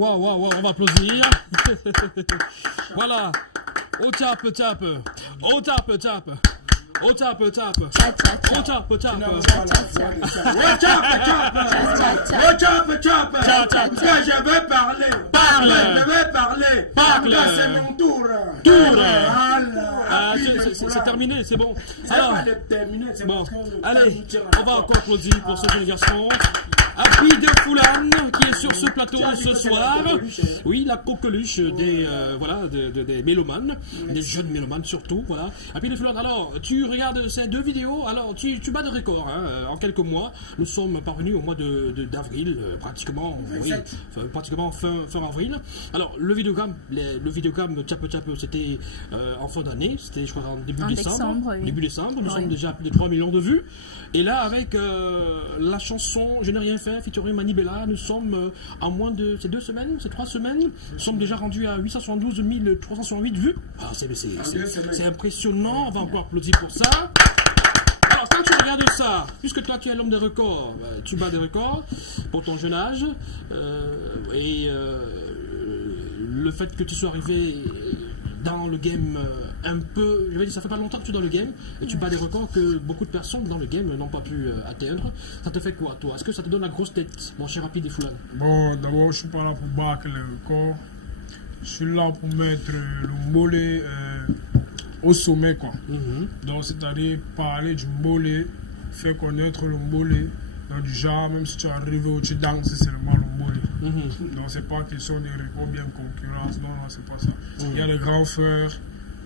waouh, on va applaudir. Voilà. Au tape, tape. Au tape, tape. Au tape, tape. Au tape, tape. Je vais parler. Parle. Je vais parler. Parle. C'est mon tour. C'est terminé, c'est bon. Alors, bon, allez, on va encore applaudir pour ce jeune garçon. Happy de Foulane qui est sur ce plateau ce soir. Oui, la coqueluche des voilà des mélomanes, des jeunes mélomanes surtout. Voilà. Happy de Foulane. Alors, tu regardes ces deux vidéos. Alors, tu bats des records. Hein, en quelques mois, nous sommes parvenus au mois d'avril, pratiquement. Oui, pratiquement fin avril. Alors, le vidéogramme Tchape Tchape, c'était en fin d'année. C'était, je crois, en début décembre. Oui. Début décembre. Nous sommes déjà à plus de 3 millions de vues. Et là, avec la chanson Je n'ai rien fait, featuring Manibella, nous sommes en moins de ces 2 semaines, ces 3 semaines, nous sommes déjà rendus à 872 368 vues. Ah, c'est impressionnant, on va encore applaudir pour ça. Alors, quand tu regardes ça, puisque toi tu es l'homme des records, tu bats des records pour ton jeune âge, le fait que tu sois arrivé dans le game un peu, je vais dire, ça fait pas longtemps que tu es dans le game et tu bats des records que beaucoup de personnes dans le game n'ont pas pu atteindre. Ça te fait quoi, toi? Est-ce que ça te donne la grosse tête, mon cher Happy de Foulane? Bon, d'abord, je suis pas là pour battre les records. Je suis là pour mettre le Mbolé au sommet, quoi. Donc, c'est-à-dire parler du Mbolé, faire connaître le Mbolé. Donc, du genre, même si tu es arrivé où tu danses, c'est seulement le Mbolé. Donc, c'est pas question de records bien concurrence. Non, c'est pas ça. Il y a des grands frères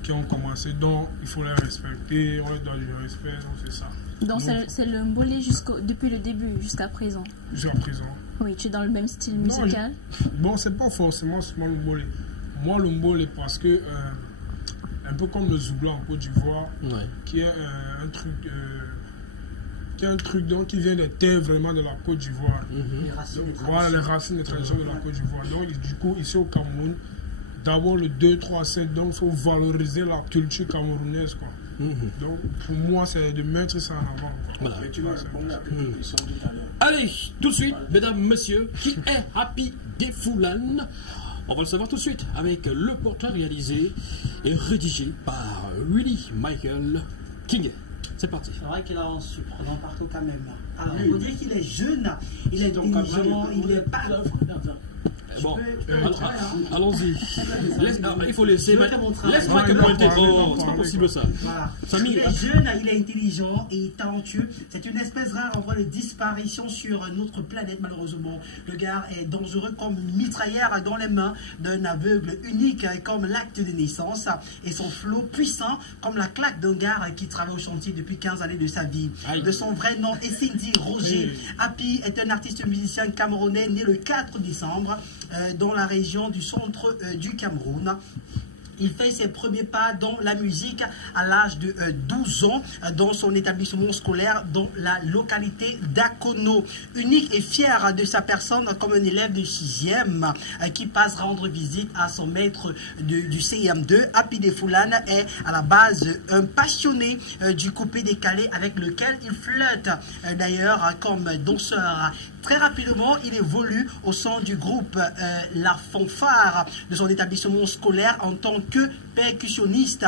qui ont commencé, donc il faut les respecter, on est dans du respect, donc c'est ça. Donc c'est le Mbolé depuis le début, jusqu'à présent? Jusqu'à présent. Oui, tu es dans le même style musical? Bon, c'est pas forcément le Mbolé. Moi, le Mbolé, parce que, un peu comme le Zougla en Côte d'Ivoire, qui est un truc donc, qui vient des terres vraiment de la Côte d'Ivoire. Voilà les racines des traditions de la Côte d'Ivoire. Donc, du coup, ici au Cameroun, d'abord le 2, 3, 7, donc il faut valoriser la culture camerounaise, quoi. Donc pour moi c'est de mettre ça en avant. Voilà. Allez, tout de suite, mesdames, messieurs, qui est Happy de Foulane? On va le savoir tout de suite avec le portrait réalisé et rédigé par Willie Michael King. C'est parti. C'est vrai qu'il est surprenant partout quand même. Alors, on dirait qu'il est jeune, il est intelligent, il est pas... Bon, allons-y. Il faut laisser. Laisse-moi que pointer. Oh, c'est pas possible ça. Voilà. Il est jeune, il est intelligent et talentueux. C'est une espèce rare en voie de disparition sur notre planète, malheureusement. Le gars est dangereux comme une mitraillère dans les mains d'un aveugle, unique comme l'acte de naissance, et son flot puissant comme la claque d'un gars qui travaille au chantier depuis 15 années de sa vie. De son vrai nom est Cindy Roger. Happy est un artiste musicien camerounais né le 4 décembre. Dans la région du centre du Cameroun. Il fait ses premiers pas dans la musique à l'âge de 12 ans dans son établissement scolaire dans la localité d'Akono. Unique et fier de sa personne comme un élève de 6e qui passe rendre visite à son maître du CM2, Happy de Foulane est à la base un passionné du coupé-décalé avec lequel il flotte. D'ailleurs, comme danseur, très rapidement, il évolue au sein du groupe La Fanfare de son établissement scolaire en tant que percussionniste,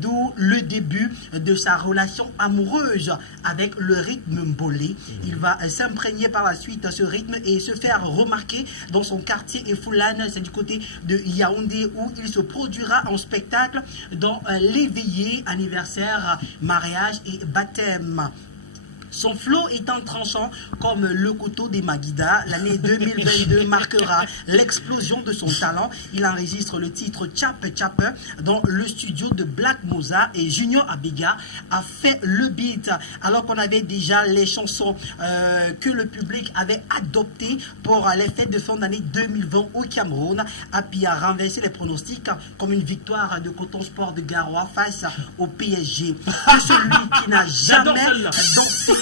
d'où le début de sa relation amoureuse avec le rythme mbolé. Il va s'imprégner par la suite à ce rythme et se faire remarquer dans son quartier et Foulane, c'est du côté de Yaoundé où il se produira en spectacle dans les veillées, anniversaires, mariages et baptêmes. Son flow étant tranchant comme le couteau des Maguida, l'année 2022 marquera l'explosion de son talent. Il enregistre le titre Tchape Tchape dans le studio de Black Mozart et Junior Abega a fait le beat. Alors qu'on avait déjà les chansons que le public avait adoptées pour les fêtes de fin d'année 2020 au Cameroun. Happy a renversé les pronostics comme une victoire de Coton Sport de Garoua face au PSG. Que celui qui n'a jamais dansé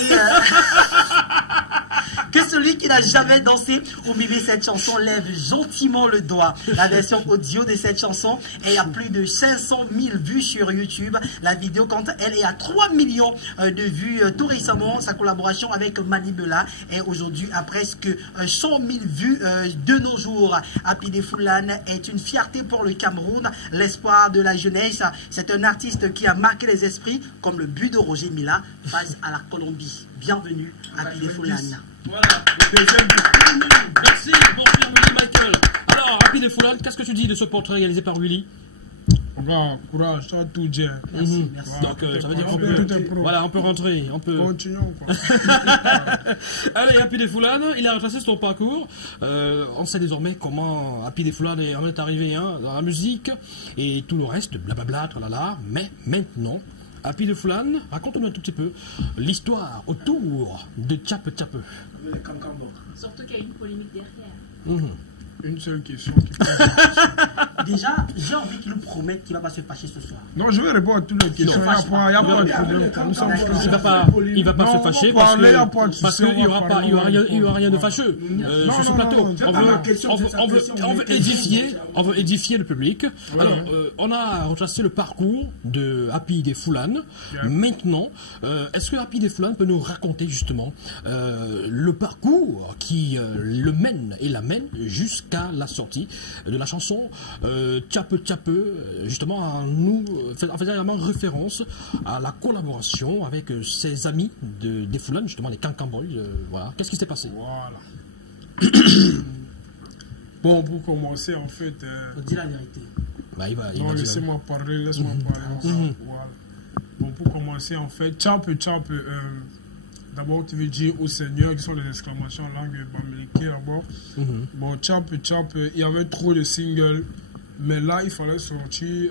que celui qui n'a jamais dansé au milieu de cette chanson lève gentiment le doigt. La version audio de cette chanson est à plus de 500 000 vues sur YouTube. La vidéo, quant à elle, est à 3 millions de vues. Tout récemment, sa collaboration avec Manibela est aujourd'hui à presque 100 000 vues de nos jours. Happy de Foulane est une fierté pour le Cameroun, l'espoir de la jeunesse. C'est un artiste qui a marqué les esprits, comme le but de Roger Mila face à la Colombie. Bienvenue à Happy de Foulane. Voilà. Merci, mon cher Willy Michael. Alors, Happy de Foulane, qu'est-ce que tu dis de ce portrait réalisé par Willy? Courage, ça tout dit. Merci, merci. Donc, ça veut dire qu'on peut, voilà, on peut rentrer. Continuons, quoi. Allez, Happy de Foulane, il a retracé son parcours. On sait désormais comment Happy de Foulane est arrivé dans la musique et tout le reste, blablabla, tralala. Mais maintenant, Happy de Foulane, raconte-nous un tout petit peu l'histoire autour de Tchape Tchape. Surtout qu'il y a une polémique derrière. Une seule question. Déjà, j'ai envie qu'il nous promette qu'il ne va pas se fâcher ce soir. Non, je vais répondre à toutes les questions. Il n'y a pas de problème. Il ne va pas se fâcher parce qu'il n'y aura rien de fâcheux sur ce plateau. On veut édifier le public. Alors, on a retracé le parcours de Happy de Foulane. Maintenant, est-ce que Happy de Foulane peut nous raconter justement le parcours qui le mène et l'amène jusqu'à la sortie de la chanson Tchape Tchape, justement en faisant également référence à la collaboration avec ses amis des Foulane, justement les Cancan Boys. Voilà. Qu'est-ce qui s'est passé? Voilà. Bon, pour commencer, en fait... On dit la vérité. Bah, non, laissez-moi parler, laisse-moi parler. Voilà. Bon, pour commencer, en fait, Tchape Tchape... D'abord, tu veux dire au Seigneur, qui sont les exclamations en langue bamileke d'abord. Bon, Tchape Tchape, il y avait trop de singles, mais là, il fallait sortir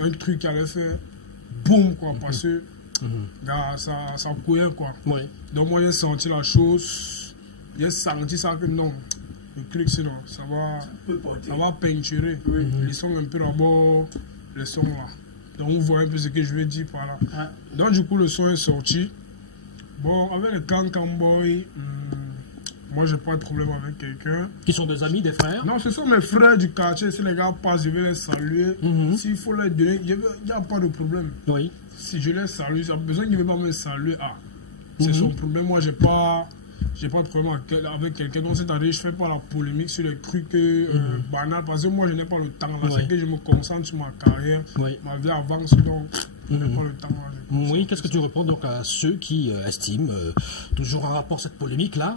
un truc qui allait faire boum, quoi, parce que ça couillait, quoi. Ouais. Donc, moi, j'ai senti la chose, j'ai senti ça que non, le truc, sinon, ça va peinturer. Les sons un peu d'abord, les sons là. Donc, vous voyez un peu ce que je veux dire par là. Donc, du coup, le son est sorti. Bon, avec les Cancan Boys, moi j'ai pas de problème avec quelqu'un. Qui sont des amis, des frères? Non, ce sont mes frères du quartier. Si les gars passent, je vais les saluer. S'il faut les donner, il n'y a pas de problème. Oui. Si je les salue, ça a besoin qu'il ne veut pas me saluer. Ah, c'est son problème. Moi, j'ai pas de problème avec quelqu'un. Donc, c'est-à-dire, je fais pas la polémique sur les trucs banals. Parce que moi, je n'ai pas le temps là. C'est que je me concentre sur ma carrière. Ma vie avance, donc je n'ai pas le temps là. Oui, qu'est-ce que tu reprends donc à ceux qui estiment, toujours en rapport à cette polémique-là,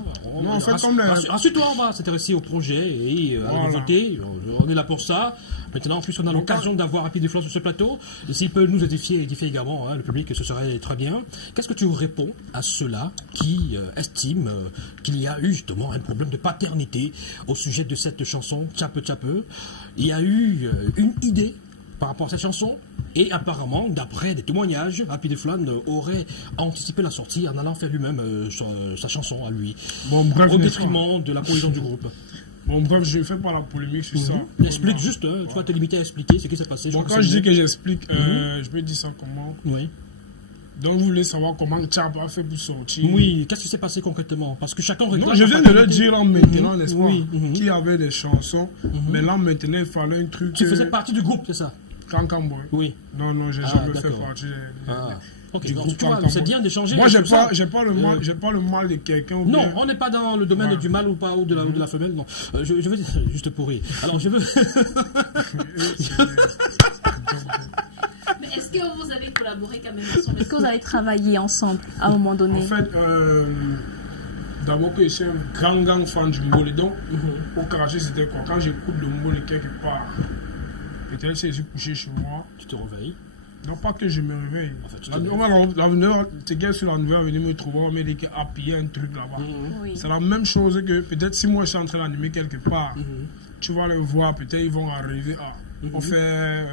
rassure-toi, on va s'intéresser au projet et à la nouveauté, on est là pour ça. Maintenant, en plus, on a l'occasion d'avoir Happy de Foulane sur ce plateau. S'il peut nous édifier également le public, ce serait très bien. Qu'est-ce que tu réponds à ceux-là qui estiment qu'il y a eu justement un problème de paternité au sujet de cette chanson Tchape Tchape? Il y a eu une idée par rapport à cette chanson, et apparemment, d'après des témoignages, Happy de Foulane aurait anticipé la sortie en allant faire lui-même sa chanson à lui, au détriment de la cohésion du groupe. Bon, bref, je ne fais pas la polémique sur ça. Explique juste, tu vas te limiter à expliquer ce qui s'est passé. Bon, quand je dis que j'explique, je peux dire ça comment? Oui. Donc, vous voulez savoir comment Tchape a fait pour sortir? Oui, qu'est-ce qui s'est passé concrètement? Parce que chacun réclame. Non, je viens de le dire là maintenant, n'est-ce pas? Qui avait des chansons, mais là maintenant, il fallait un truc. Tu faisais partie du groupe, c'est ça? Cancan Boy. Oui. Non, j'ai jamais fait partie du groupe. C'est bien d'échanger. Moi, j'ai pas le mal de quelqu'un. Non, on n'est pas dans le domaine du mal ou pas, ou de la femelle, non. Je veux dire, juste pour rire. Alors, je veux. Mais est-ce que vous avez collaboré quand même ensemble? Est-ce que vous avez travaillé ensemble à un moment donné? En fait, d'abord que je suis un grand fan du Mbole. Donc, au Karachi, c'était quoi? Quand j'écoute le Mbole quelque part, peut-être si je suis couché chez moi. Tu te réveilles? Non, pas que je me réveille. En fait, tes gars sur la nouvelle venir me trouver, on me dit qu'il y a un truc là-bas. C'est la même chose que peut-être si moi je suis en train d'animer quelque part, tu vas le voir, peut-être ils vont arriver à. On fait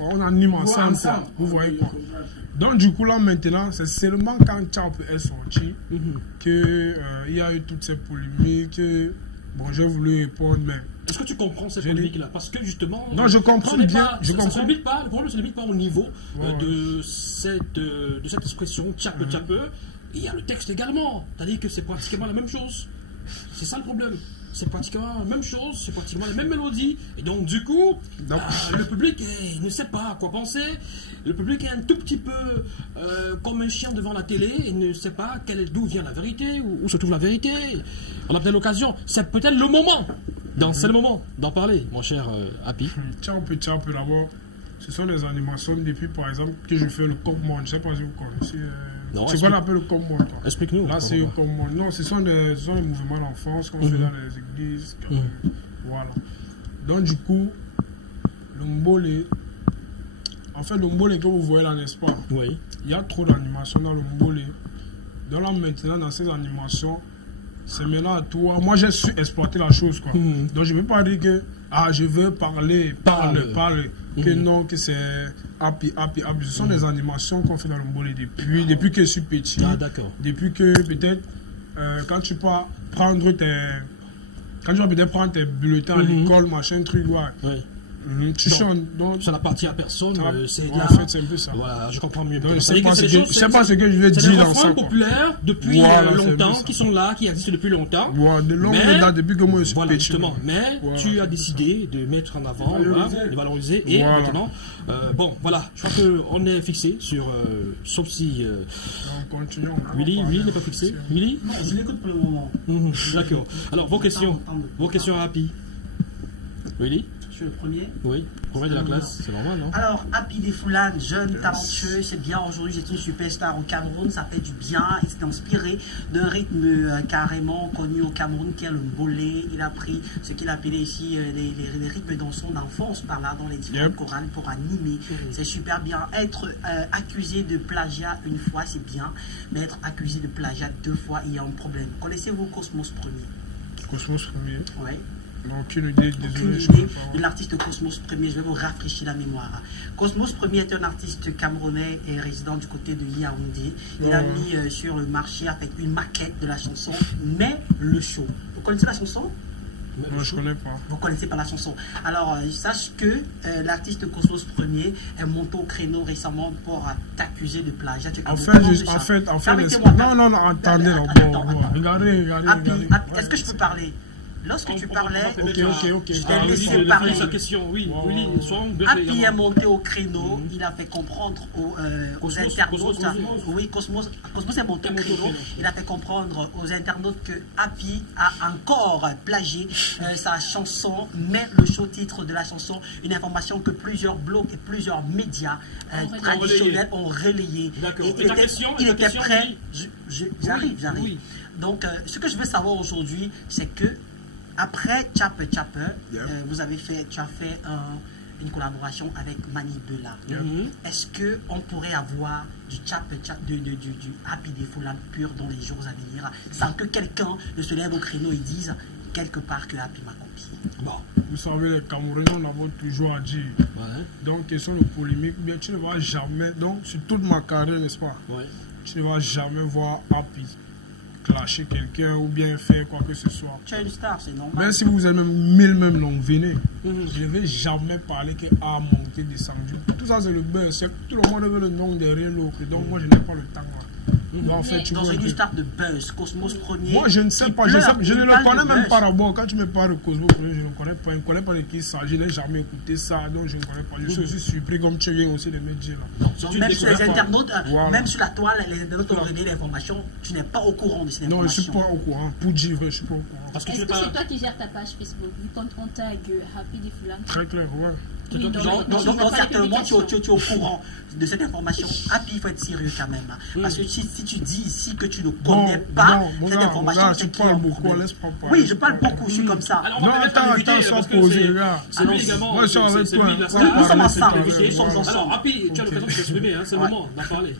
on anime ensemble. Vous voyez quoi? Donc, du coup, là maintenant, c'est seulement quand Tchape est sorti qu'il y a eu toutes ces polémiques. Bon, j'ai voulu répondre, mais. Est-ce que tu comprends cette polémique-là? Parce que justement. Non, je comprends bien. Le problème ne se limite pas au niveau de cette expression Tchape Tchape. Il y a le texte également. C'est-à-dire que c'est pratiquement la même chose. C'est ça le problème. C'est pratiquement la même chose, c'est pratiquement les mêmes mélodies. Et donc, du coup, le public ne sait pas à quoi penser. Le public est un tout petit peu comme un chien devant la télé et ne sait pas d'où vient la vérité, où se trouve la vérité. On a peut-être l'occasion, c'est peut-être le moment, c'est le moment d'en parler, mon cher Happy. Ciao, d'abord. Ce sont des animations depuis, par exemple, que je fais le Cop Monde. Je ne sais pas si vous connaissez. C'est quoi qu'on appelle le Cop Monde? Explique-nous. Là, c'est le Cop Monde. Non, ce sont des mouvements d'enfance qu'on fait dans les églises. Voilà. Donc, du coup, le Mbole. En fait, le Mbole que vous voyez là, n'est-ce pas? Oui. Il y a trop d'animations dans le Mbole. Donc, là, maintenant, dans ces animations, c'est maintenant à toi. Moi, j'ai su exploiter la chose, quoi. Donc, je ne veux pas dire que je veux parler. Que non, que c'est happy. Ce sont des animations qu'on fait dans le Mbole depuis que je suis petit. Ah, d'accord. Depuis que peut-être quand tu vas prendre tes bulletins à l'école, machin, truc, ouais. Tu chantes. Donc, ça n'appartient à personne. C'est en fait, c'est un peu ça. Voilà, je comprends mieux. Donc, je sais pas ce que je vais dire dans ça. C'est des populaires depuis longtemps, qui sont là, qui existent depuis longtemps. De longue date, depuis que moi je suis petit. Justement. Mais tu as décidé de mettre en avant, de valoriser. Et maintenant, voilà, je crois qu'on est fixé sur. Sauf si. Continuons. Willy n'est pas fixé. Willy? Non, je l'écoute pour le moment. D'accord. Alors, vos questions à Happy. Willy? Je suis le premier. Oui, premier de la classe, c'est normal, non? Alors, Happy Defoulan, jeune, talentueux, c'est bien. Aujourd'hui, c'est une superstar au Cameroun, ça fait du bien. Il s'est inspiré d'un rythme carrément connu au Cameroun, qui est le mbolé. Il a pris ce qu'il appelait ici les rythmes dans son enfance, par là, dans les différentes chorales pour animer. C'est super bien. Être accusé de plagiat une fois, c'est bien. Mais être accusé de plagiat 2 fois, il y a un problème. Connaissez-vous Cosmos Premier? Cosmos Premier? Oui. Aucune idée, désolé. De l'artiste Cosmos Premier, je vais vous rafraîchir la mémoire. Cosmos Premier est un artiste camerounais et résident du côté de Yaoundé. Il a mis sur le marché avec une maquette de la chanson Mais le show. Vous connaissez la chanson? Non, je ne connais pas. Vous ne connaissez pas la chanson. Alors, sache que l'artiste Cosmos Premier est monté au créneau récemment pour t'accuser de plagiat. En fait, non, attendez. Regardez. Est-ce que je peux parler? Lorsque tu parlais, je t'ai laissé parler. Sa question, oui, Happy est monté au créneau, il a fait comprendre aux internautes. Oui, Cosmos est monté au créneau, il a fait comprendre aux internautes que Happy a encore plagié sa chanson, mais le sous-titre de la chanson, une information que plusieurs blogs et plusieurs médias traditionnels ont relayé. Il était prêt. J'arrive. Donc, ce que je veux savoir aujourd'hui, c'est que après Chapper, tu as fait une collaboration avec Mani Bella. Est-ce qu'on pourrait avoir du Happy Defoulan pur dans les jours à venir, sans que quelqu'un ne se lève au créneau et dise quelque part que Happy m'a copié? Vous savez, les Camerounais, on a toujours à dire. Donc, question de polémique, bien, tu ne vas jamais, donc sur toute ma carrière, n'est-ce pas? Tu ne vas jamais voir Happy clasher quelqu'un ou bien faire quoi que ce soit. Tu es une star, c'est normal. Même si vous avez même 1000 l'ont venez. Je ne vais jamais parler que A monté, descendu. Tout ça c'est le buzz. Tout le monde veut le nom derrière l'autre. Donc moi je n'ai pas le temps là. En fait, dans une star de buzz, Cosmos Premier. Moi je ne sais pas, je ne le connais même pas d'abord. Quand tu me parles de Cosmos Premier, je ne connais pas. Je ne connais pas de qui ça. Je n'ai jamais écouté ça, donc je ne connais pas. Je suis aussi surpris comme tu viens aussi de me dire là. Même sur les internautes, même sur la toile, les internautes ont révélé l'information. Tu n'es pas au courant de cette information. Non, je ne suis pas au courant. Pour dire vrai, je ne suis pas au courant. Est-ce que c'est toi qui gères ta page Facebook? Vu qu'on tag Happy Defoulan. Très clair, ouais. Donc certainement tu es au courant de cette information. Happy, il faut être sérieux quand même. Parce que si tu dis ici que tu ne connais pas cette information, tu parles beaucoup, laisse pas parler. Oui, je parle beaucoup, je suis comme ça. Non, attends, sans poser, gars. C'est lui également. Moi, je suis avec toi. Nous sommes ensemble. Alors, Happy, tu as l'occasion de t'exprimer, c'est le moment d'en parler.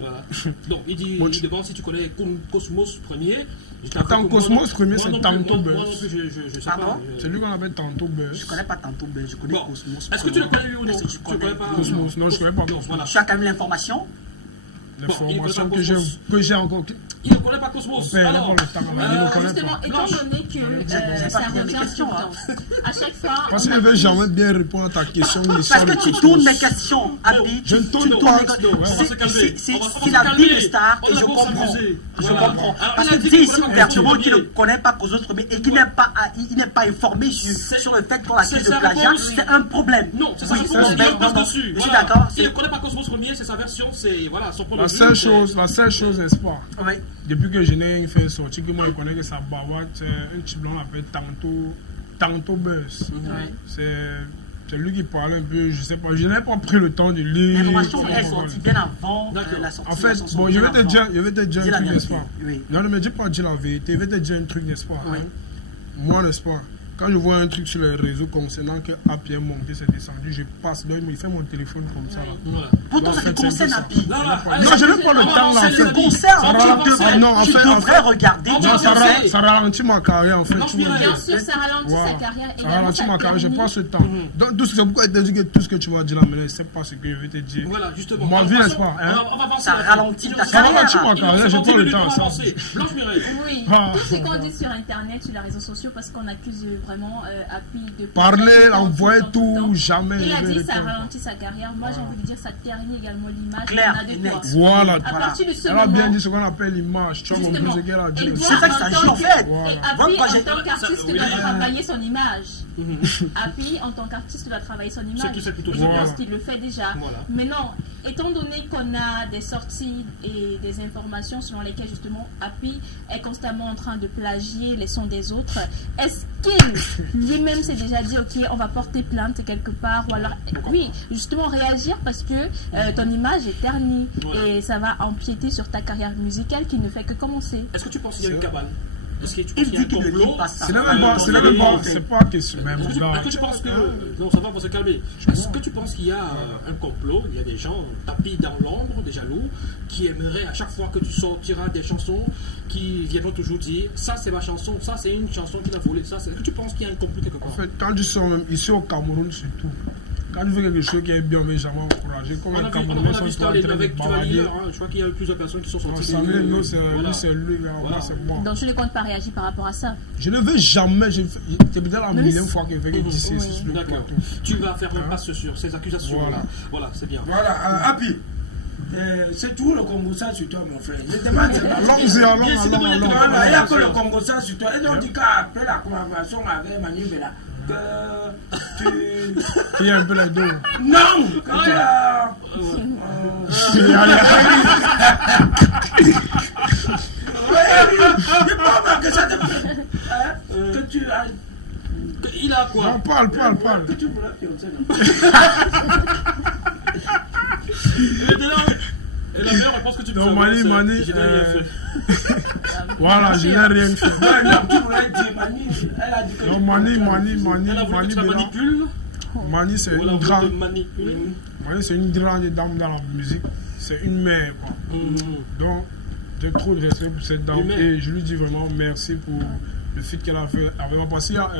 Voilà. Donc, il dit, je demande si tu connais Cosmos Premier. Attends, Cosmos Premier, c'est Tantôt Buzz. Moi non plus, je sais pas. C'est lui qu'on appelle Tantôt Buzz. Je connais pas Tantôt Buzz, je connais Cosmos. Est-ce que tu le connais lui ou non? Tu connais pas Cosmos? Non, je connais pas Cosmos. Tu as quand même l'information? L'information que j'ai encore. Il connaît pas Cosmos. Alors, justement, étant donné que ça revient tout le temps, à chaque fois... Parce que je ne vais jamais bien répondre à ta question. Parce que tu tournes mes questions, Abi. Je ne tourne pas. C'est la big star et je comprends. Je comprends. Parce que dis ici ouvertement qu'il ne connaît pas qu'aux autres, mais et qu'il n'est pas informé sur le fait qu'on accuse de plagiat, c'est un problème. Non, c'est ça, je suis d'accord. Il ne connaît pas Cosmos Premier, c'est sa version, c'est son point de vue. La seule chose, n'est-ce pas? Depuis que je n'ai fait sortir, que moi je connais que ça bavard, c'est un petit blanc appelé Tantôt Buzz. C'est lui qui parlait un peu, je sais pas, je n'ai pas pris le temps de lire. L'information est sortie bien avant la sortie. En fait, bon, je vais te dire un truc, n'est-ce pas? Non, mais je ne vais pas dire la vérité, je vais te dire un truc, n'est-ce pas? Moi, n'est-ce pas? Quand je vois un truc sur les réseaux concernant que Happy est monté, c'est descendu, je passe, donc il fait mon téléphone comme ça. Pourtant, ça te concerne Happy. Non, je n'ai pas le temps là. Ça te concerne. Non, tu devrais regarder. Ça ralentit ma carrière en fait. Bien sûr, ça ralentit sa carrière. Ça ralentit ma carrière, je n'ai pas ce temps. Donc, c'est pourquoi je te dis que tout ce que tu vas dire là, mais c'est pas ce que je vais te dire. Voilà, justement. Ma vie, n'est-ce pas? Ça ralentit ta carrière. Ça ralentit ma carrière, je n'ai pas le temps. Blanche Mireille. Oui, tout ce qu'on dit sur Internet, sur les réseaux sociaux, parce qu'on accuse vraiment Happy de parler, envoyer tout, jamais. Il a dit ça ralentit sa carrière. Moi, j'ai envie de dire ça ternit également l'image. Claire et net. Voilà. À partir de ce elle a bien dit ce qu'on appelle l'image. Tu vois mon plus ce qu'elle a dit. C'est ça que ça joue en fait. Et Happy, en tant qu'artiste, doit travailler son image. Happy, en tant qu'artiste, doit travailler son image. Et je pense qu'il le fait déjà. Mais non, étant donné qu'on a des sorties et des informations selon lesquelles justement Happy est constamment en train de plagier les sons des autres, est-ce qu'il lui-même s'est déjà dit ok, on va porter plainte quelque part, ou alors oui, justement réagir parce que ton image est ternie et ça va empiéter sur ta carrière musicale qui ne fait que commencer. Est-ce que tu penses qu'il y a une cabale? Est-ce que tu penses qu'il y a un complot? C'est pas question même. Est-ce que tu penses que... Non, ça va pour se calmer. Est-ce que tu penses qu'il y a un complot? Il y a des gens tapis dans l'ombre, des jaloux, qui aimeraient à chaque fois que tu sortiras des chansons, qui viendront toujours dire ça c'est ma chanson, ça c'est une chanson qu'il a volée. Est-ce que tu penses qu'il y a un complot quelque part? En fait, quand tu sors même ici au Cameroun surtout, quand tu fais quelque chose qui est bien, mais jamais encouragé, comme un Camerounais sont en train de balader. Je crois qu'il y a eu plusieurs personnes qui sont sorties. C'est lui, c'est moi. Donc tu ne comptes pas réagir par rapport à ça? Je ne veux jamais, c'est peut-être la millième fois que je fais quelque chose sur le plateau. Tu vas faire un passe sur ces accusations. Voilà, c'est bien. Voilà, Happy. C'est tout le Congo ça sur toi, mon frère. Allons-y. Il n'y a que le Congo ça sur toi. Et donc, tu as appelé la conversation avec Manu Bella. Que tu... Il y a un peu les deux. Non! Que tu as... Que tu as... Il a quoi? Non, parle. Que tu voulais pioncer. Et la meilleure réponse que tu peux faire, Mani, je n'ai rien fait. Voilà, je n'ai rien fait. Non, Mani, Mani, c'est une grande... Mani, c'est une grande dame dans la musique. C'est une mère, quoi. Donc, j'ai trop de respect pour cette dame. Et je lui dis vraiment merci pour le fait qu'elle a fait avec moi. Parce qu'il y a...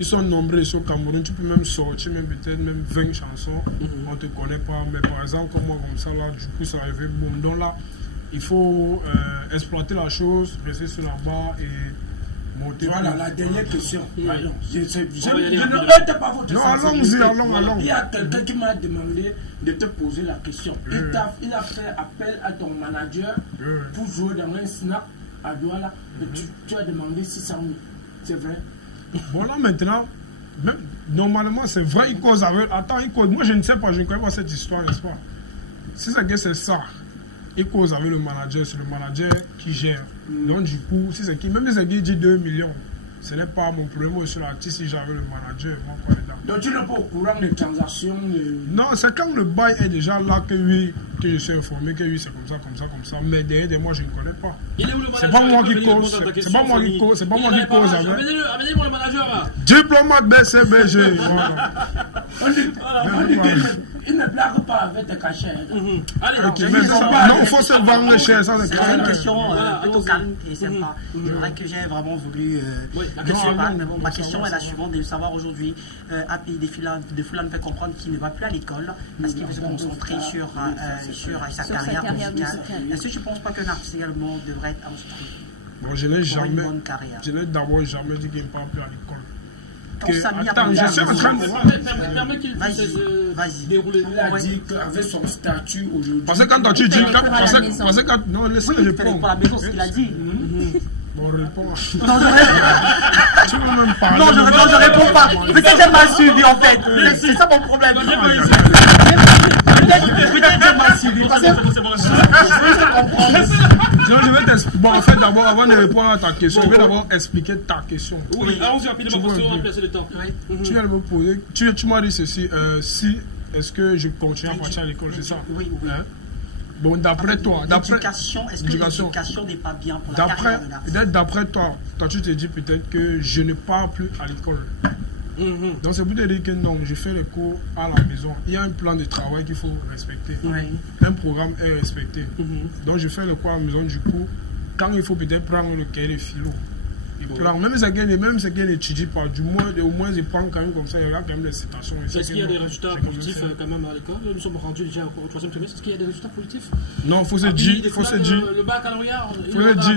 Ils sont nombreux ici au Cameroun, tu peux même sortir, peut-être même 20 chansons, on ne te connaît pas, mais par exemple, comme moi, comme ça, là, du coup, ça arrive, boum. Donc là, il faut exploiter la chose, rester sur la barre et monter. Voilà, la dernière question. Allons. Je allons. Il y a quelqu'un qui m'a demandé de te poser la question. Il a fait appel à ton manager pour jouer dans un snap à Douala. Tu as demandé 600 000. C'est vrai? Voilà, maintenant, même, normalement, c'est vrai, il cause avec... Attends, il cause... Moi, je ne sais pas, je ne connais pas cette histoire, n'est-ce pas? Si c'est ça, il cause avec le manager, c'est le manager qui gère. Donc, du coup, si c'est qui... Même si c'est qui dit 2 millions, ce n'est pas mon problème sur l'artiste si j'avais le manager, moi, pas dedans. Donc, tu n'es pas au courant des transactions Non, c'est quand le bail est déjà là que oui, que je suis informé que oui, c'est comme ça. Mais derrière, moi, je ne connais pas. C'est pas moi qui cause. C'est pas moi qui cause. C'est pas moi qui cause. Amenez-moi le manager là. Diplomate BCBG. Il n'est blague pas avec tes cachets. Allez, non, il faut se vendre cher, ça c'est une question plutôt calme et sympa. C'est vrai que j'ai vraiment voulu mais bon, ma question est la suivante, de savoir aujourd'hui, Happy de Foulane fait comprendre qu'il ne va plus à l'école parce qu'il veut se concentrer sur sa carrière musicale. Est-ce que tu ne penses pas qu'un artiste également devrait être instruit? Bon, je n'ai d'abord jamais dit qu'il ne part plus à l'école. Attends, je suis en train de... Permets qu'il puisse dérouler. Il a dit qu'avec son statut aujourd'hui... Parce que quand tu dis... Parce que quand... Non, laisse-le répondre. Pour la maison, ce qu'il a dit. Bon, réponds. Tu veux même parler? Non, je réponds pas. Peut-être j'ai mal suivi en fait. C'est ça mon problème. Peut-être j'ai mal suivi. Je vais t'expliquer. Bon, en fait, d'abord, avant de répondre à ta question, je vais d'abord expliquer ta question. Oui, allons-y rapidement parce qu'on va placer le temps. Tu viens de me poser. Tu m'as dit ceci. Si, est-ce que je continue à partir à l'école, c'est ça? Oui. Bon, d'après toi, l'éducation, est-ce que l'éducation n'est pas bien pour la carrière de l'artiste? D'après toi, tu te dis peut-être que je ne pars plus à l'école. Donc c'est pour te dire que non, je fais les cours à la maison. Il y a un plan de travail qu'il faut respecter. Un programme est respecté. Donc je fais les cours à la maison, du coup, quand il faut peut-être prendre le cahier de philo, même ce qu'elle n'étudie pas, au moins il prend quand même comme ça, il y a quand même des citations. Est-ce qu'il y a des résultats positifs quand même à l'école? Nous sommes rendus déjà au 3e trimestre. Est-ce qu'il y a des résultats positifs? Non, il faut se dire. Le baccalauréat,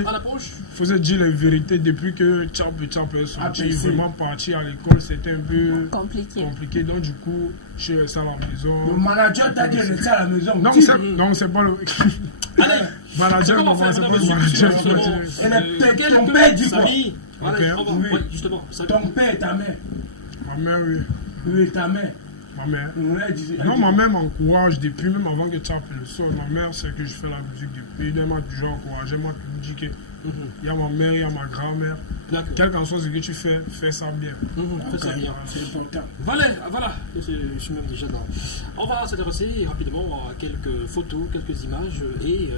à la poche. Il faut se dire la vérité. Depuis que Tchap est sorti, vraiment parti à l'école, c'était un peu compliqué. Donc du coup, je suis resté à la maison. Le manager t'a dit de rester à la maison. Non, c'est pas le... Allez, manager, c'est pas le manager. Ton père dit quoi? Justement. Ton père et ta mère. Ma mère, oui. Oui, ta mère. Ma mère. Non, ma mère m'encourage depuis, même avant que tu appelles le sol. Ma mère sait que je fais la musique depuis. Elle m'a toujours encouragé. Elle m'a toujours dit qu'il y a ma mère, il y a ma grand-mère. Quel qu'en soit ce que tu fais, fais ça bien. Fais ça bien. C'est important. Voilà. Je suis même déjà dans. On va s'intéresser rapidement à quelques photos, quelques images. Et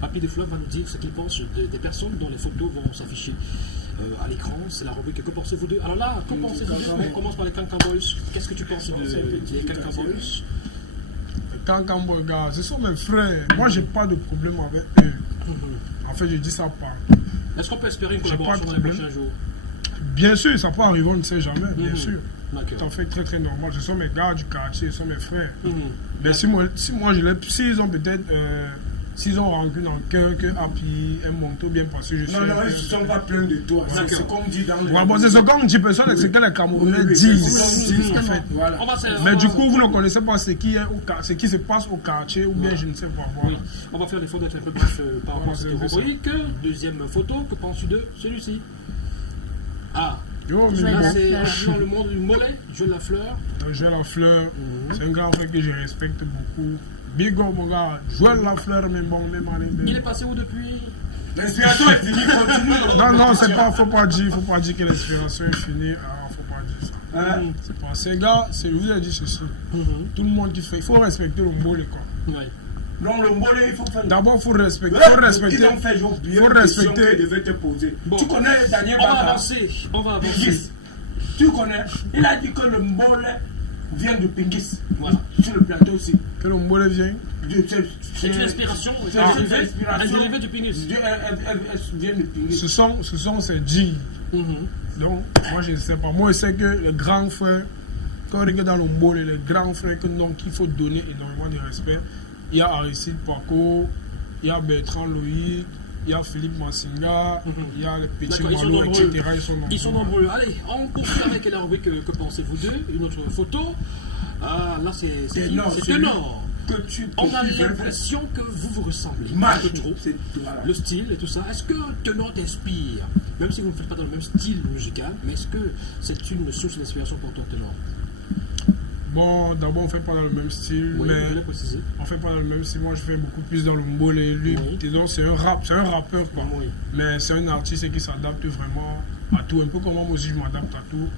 Happy de Foulane va nous dire ce qu'il pense des personnes dont les photos vont s'afficher à l'écran. C'est la rubrique Que pensez-vous d'eux? Alors là, que pensez-vous d'eux? On commence par les Cancan Boys. Qu'est-ce que tu penses des Cancan Boys? Les Cancan Boys, gars, ce sont mes frères. Moi, j'ai pas de problème avec eux. En fait, je dis ça pas. Est-ce qu'on peut espérer une collaboration dans les prochains jours? Bien sûr, ça peut arriver, on ne sait jamais, bien sûr. C'est en fait très normal. Ce sont mes gars du quartier, ce sont mes frères. Mais si moi s'ils ont peut-être... S'ils ont rancune en cœur que Happy un manteau bien passé, je suis... Non, ils ne sont pas pleins de toi. C'est comme dit dans le... Bon, c'est ce qu'on dit, personne, c'est que les Camerounais disent. En fait. Voilà. Mais du coup, vous ne connaissez pas ce qui se passe au quartier, ou bien je ne sais pas. Voilà. On va faire l'effort d'être un peu bref par rapport à cette rubrique. Deuxième photo, que penses-tu de celui-ci? Ah, là c'est dans le monde du mollet, Joël Lafleur. Joël Lafleur, c'est un grand frère que je respecte beaucoup. Big up, mon gars, Joël Lafleur, mais bon, même année. Il est passé où depuis? L'inspiration est finie, continue. Non, c'est pas, faut pas dire que l'inspiration est finie. Faut pas dire ça. C'est pas, ces gars, je vous ai dit ceci. Tout le monde qui fait, il faut respecter le mollet, quoi. Non, le mollet, il faut faire. D'abord, il faut respecter. Ils ont fait, j'ai oublié une question que je devais te poser. Tu connais Daniel Baka? On va avancer. Tu connais? Il a dit que le mollet vient de Pingis. Voilà. Sur le plateau aussi. Que le mollet vient? C'est une inspiration. C'est un dérivé du Pingis. Elle vient de Pingis. Ce sont ces jeans. Donc, moi, je ne sais pas. Moi, je sais que le grand frère, quand on regarde dans le mollet, le grand frère, qu'il faut donner énormément de respect. Il y a Aristide Paco, il y a Bertrand Loïc, il y a Philippe Massinga, il y a les petits Malo, etc. Ils sont nombreux. Allez, on continue avec la rubrique Que pensez-vous d'eux? Une autre photo. Là, c'est Ténor. On a l'impression que vous ressemblez. Le style et tout ça. Est-ce que Ténor t'inspire? Même si vous ne faites pas dans le même style musical, mais est-ce que c'est une source d'inspiration pour toi, Ténor? Bon, d'abord, on ne fait pas dans le même style, mais on fait pas dans le même style. Moi, je fais beaucoup plus dans le mbolé. Lui, disons, c'est un rappeur, quoi. Mais c'est un artiste qui s'adapte vraiment à tout. Un peu comme moi aussi, je m'adapte à tout.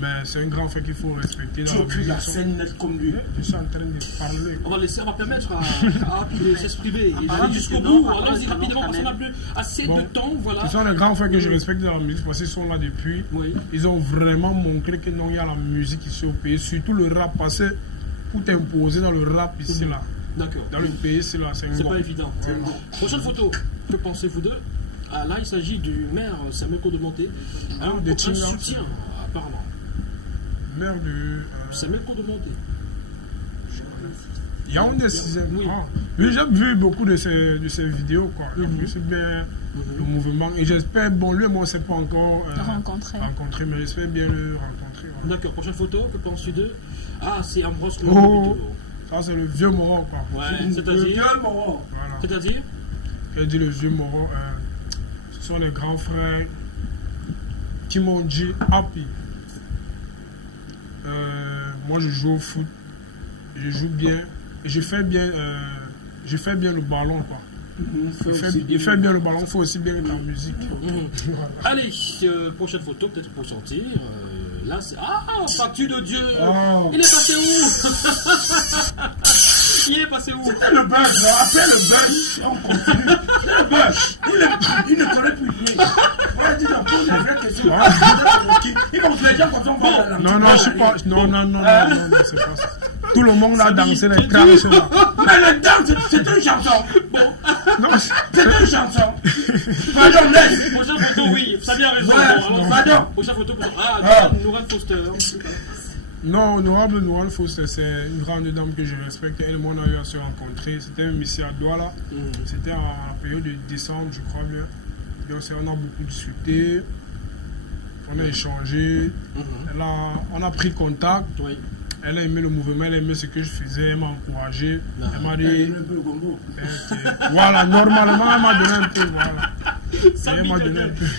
Mais c'est un grand fait qu'il faut respecter. Tu occues la scène nette comme lui. Je suis en train de parler. On va permettre à de s'exprimer et d'aller jusqu'au bout. Allons-y rapidement parce qu'on n'a plus assez de temps. Voilà. Ce sont les grands faits que je respecte dans la musique parce qu'ils sont là depuis. Ils ont vraiment montré que non, il y a la musique ici au pays, surtout le rap passé. pour t'imposer dans le rap ici là. D'accord. Dans le pays, c'est là, c'est pas évident. Prochaine photo, que pensez-vous d'eux? Ah, là, il s'agit du maire Samuel Codemonté. Un soutien, apparemment. Maire de... Samuel Codemonté. Il y a un des 6e. Oui, j'ai vu beaucoup de ces vidéos, quoi. Je sais bien le mouvement. Et j'espère, bon, lui, moi, on ne s'est pas encore rencontré, mais j'espère bien le rencontrer. Ouais. D'accord, prochaine photo, que penses-tu d'eux? Ah, c'est Ambroise. Ça, c'est le vieux Moron, quoi. Ouais, c'est-à-dire le vieux Moron. Voilà. C'est-à-dire j'ai dit le vieux Moron. Ce sont les grands frères qui m'ont dit Happy. Moi, je joue au foot. Je joue bien. Et je fais bien le ballon, quoi. Il fait bien le ballon, il faut aussi bien être en musique. Voilà. Allez, prochaine photo, peut-être pour sortir. Là, c'est... Ah, facture de Dieu. Il est passé où? Il est passé où? C'était le buzz, là. Après le buzz, on continue. C'est le buzz. Il ne connaît plus rien. On dit donc, pose des vraies questions. Ils vont se les gens quand on va dans la... Non, je suis pas... Non, c'est pas ça. Tout le monde a dansé les tranches là. Mais le danse, c'est une chanson. Bon. Non, c'est une chanson. Pardon, laisse. Prochaine photo, oui. Ça a bien raison. Pardon. Prochaine photo. Ah, Nourel Foster. Non, honorable Nourel Foster, c'est une grande dame que je respecte. Elle et moi, on a eu à se rencontrer. C'était même ici à Douala. C'était en période de décembre, je crois bien. Donc, on a beaucoup discuté. On a échangé. On a pris contact. Oui. Elle a aimé le mouvement, elle a aimé ce que je faisais, elle m'a encouragé. Elle m'a dit... Voilà, normalement, elle m'a donné un peu, voilà.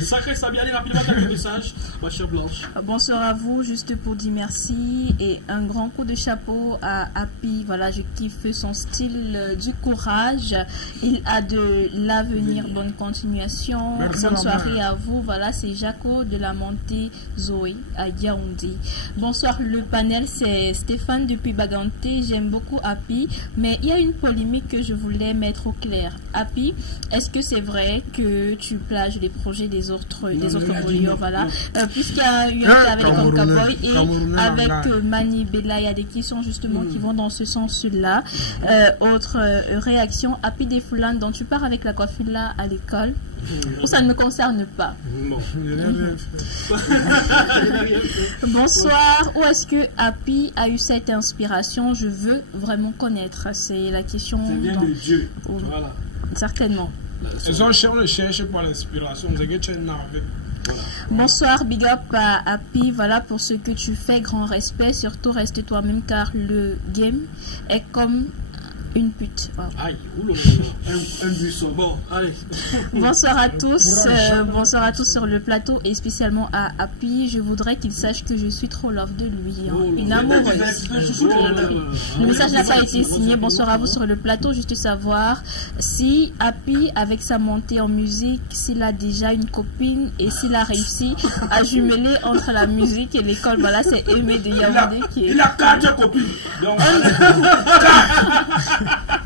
Sacré Sabi, allez rapidement quelques messages, ma chère Blanche. Bonsoir à vous, juste pour dire merci et un grand coup de chapeau à Happy. Voilà, je kiffe son style, du courage. Il a de l'avenir, bonne continuation. Merci, bonne soirée à vous. Voilà, c'est Jaco de la Montée Zoé à Yaoundé. Bonsoir, le panel, c'est Stéphane depuis Baganté. J'aime beaucoup Happy, mais il y a une polémique que je voulais mettre au clair. Happy, est-ce que c'est vrai que tu plages les projets des autres relieurs, voilà, puisqu'il y a eu avec les Concaboy et avec Mani Belaya, des questions justement qui vont dans ce sens-là. Autre réaction, Happy des Foulane, dont tu pars avec la coiffure là à l'école. Ça ne me concerne pas. Bonsoir. Où est-ce que Happy a eu cette inspiration? Je veux vraiment connaître. C'est la question. C'est bien de Dieu. Voilà. Certainement. On ne cherche pas l'inspiration. Bonsoir, big up à Happy. Voilà pour ce que tu fais. Grand respect. Surtout reste toi-même car le game est comme une pute. Wow. Aïe, un buisson. Bon, allez. Bonsoir à tous. Bonsoir à tous sur le plateau et spécialement à Happy. Je voudrais qu'il sache que je suis trop love de lui. Une amoureuse. Le message n'a pas été signé. Bonsoir à vous sur le plateau. Juste savoir si Happy, avec sa montée en musique, s'il a déjà une copine et s'il a réussi à jumeler entre la musique et l'école. Voilà, c'est Aimé de Yaoundé qui est. Il a 4 copines. Donc,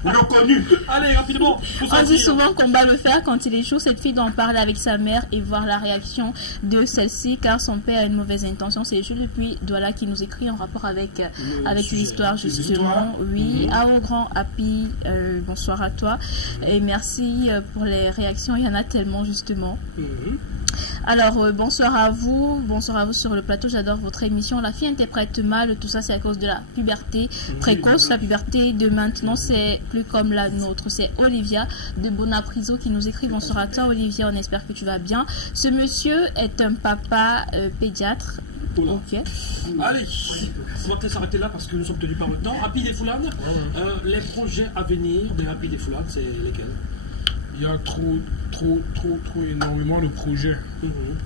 reconnu. Allez, rapidement. On dit souvent qu'on va le faire quand il est chaud. Cette fille doit en parler avec sa mère et voir la réaction de celle-ci, car son père a une mauvaise intention. C'est juste depuis Douala qui nous écrit en rapport avec l'histoire, justement. Oui, au grand Happy, bonsoir à toi. Et merci pour les réactions. Il y en a tellement, justement. Alors, bonsoir à vous sur le plateau. J'adore votre émission. La fille interprète mal, tout ça c'est à cause de la puberté précoce. La puberté de maintenant, c'est plus comme la nôtre. C'est Olivia de Bonapriso qui nous écrit. Bonsoir à toi, Olivia. On espère que tu vas bien. Ce monsieur est un papa pédiatre. Ok. Allez, on va peut-être s'arrêter là parce que nous sommes tenus par le temps. Happy des Foulades, les projets à venir de Happy des Foulades, c'est lesquels? Il y a trop énormément de projets.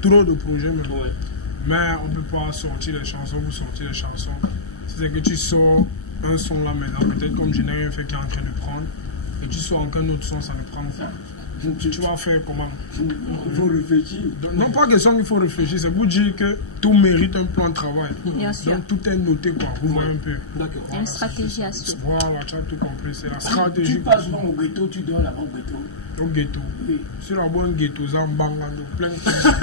Trop de projets même. Ouais. Mais on ne peut pas sortir les chansons, vous sortir les chansons. C'est que tu sors un son là maintenant, peut-être comme je n'ai rien fait qui est en train de prendre, et tu sors encore un autre son, ça ne prend pas. Tu vas faire comment? Il faut réfléchir. Non, pas question qu'il faut réfléchir, c'est pour dire que tout mérite un plan de travail. Bien sûr. Donc tout est noté, quoi. Vous voyez un peu. D'accord. Voilà. Une stratégie à suivre. Voilà, tu as tout compris. C'est la stratégie. Tu passes au ghetto, tu dors là-bas au ghetto. Au ghetto. Oui. Sur la bonne ghetto, Zambanga, plein de choses.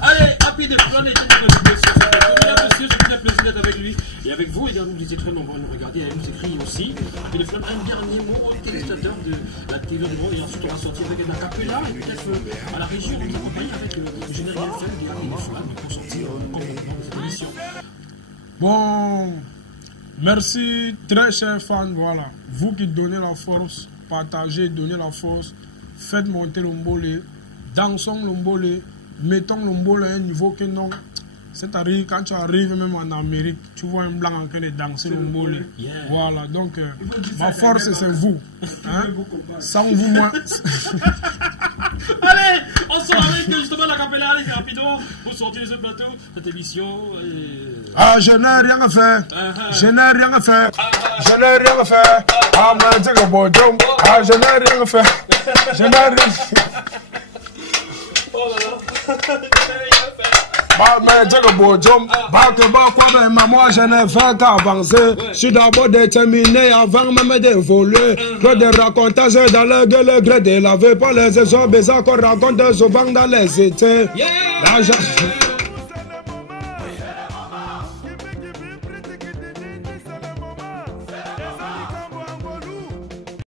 Allez, Happy des Foulades, mesdames et messieurs, plaisir d'être avec lui et avec vous également. Vous étiez très nombreux à nous regarder, à nous écrire aussi. Et le un dernier mot aux téléspectateurs de la télévision du monde. Et ensuite, on va sortir avec un acapella et peut-être à la région, on nous accompagne avec le général FM et les flammes pour sortir complètement de cette émission. Bon, merci très chers fans. Voilà, vous qui donnez la force, partagez, donnez la force, faites monter l'Ombolé, dansons l'Ombolé, mettons l'Ombolé à un niveau que non. C'est-à-dire, quand tu arrives même en Amérique, tu vois un blanc en train de danser l'Ombolé. Yeah. Voilà, donc ma force c'est vous. Hein? Sans vous, moi. Allez, on sort avec justement la capella, allez, rapidement, pour sortir de ce plateau, cette émission. Ah, je n'ai rien à faire. Je n'ai rien à faire. Je n'ai rien à faire. Ah, mais c'est que bon, ah, je n'ai rien à faire. Je n'ai rien à faire. Oh là là. Bah, mais c'est que bon, bah, que bah, quoi, ben, moi, je n'ai fait qu'avancer. Je suis d'abord déterminé avant même de voler. Que de racontages dans le gueule, gré de laver pas les hommes, mais encore raconter souvent dans les étés.